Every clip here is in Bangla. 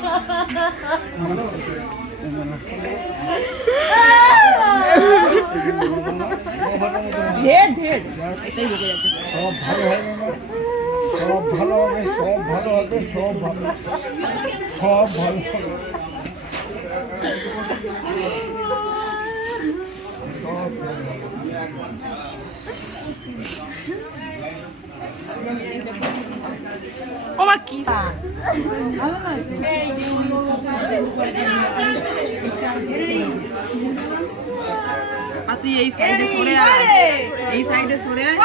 সব ভালো হবে, সব ভালো হবে, সব ভালো, সব ভালো। ও মা কি তুই এই সাইডে সরে আয়, এই সাইডে সরে আয়।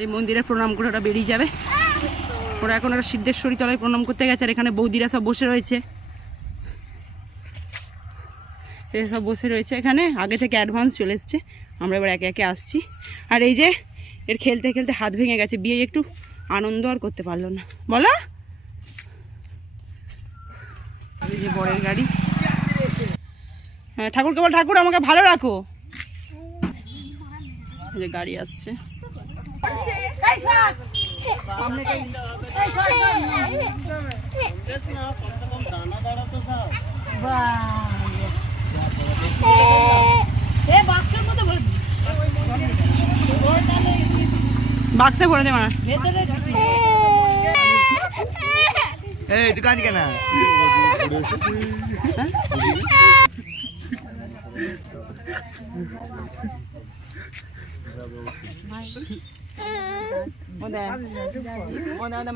এই মন্দিরে প্রণাম করে ওরা বেরিয়ে যাবে। ওরা এখন ওরা সিদ্ধেশ্বরী তলায় প্রণাম করতে গেছে, আর এখানে বৌদিরা সব বসে রয়েছে, সব বসে রয়েছে এখানে। আগে থেকে অ্যাডভান্স চলে এসছে, আমরা এবার একে একে আসছি। আর এই যে এর খেলতে খেলতে হাত ভেঙে গেছে, বিয়ে একটু আনন্দ আর করতে পারলো না। বলো, এই যে বরের গাড়ি। হ্যাঁ, ঠাকুরকে বল ঠাকুর আমাকে ভালো রাখো। এই যে গাড়ি আসছে। বাক্সে ভরে দেব না। এই দোকান কেন?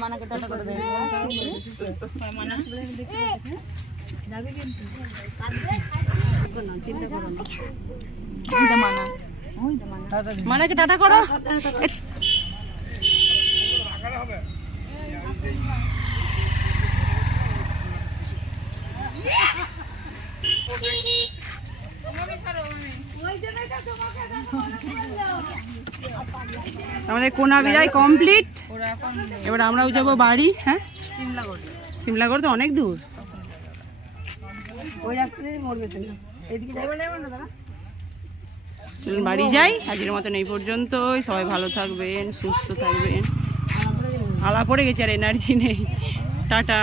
মানাকে টাটা করে দেয়। মানাকে টাটা করো। আমাদের কোনা বিদায় কমপ্লিট। এবার আমরাও যাবো বাড়ি। হ্যাঁ, সিমলাগড় তো অনেক দূর। চলুন বাড়ি যাই। আজকের মতন এই পর্যন্তই। সবাই ভালো থাকবেন, সুস্থ থাকবেন। আলা পড়ে গেছে, আর এনার্জি নেই। টাটা।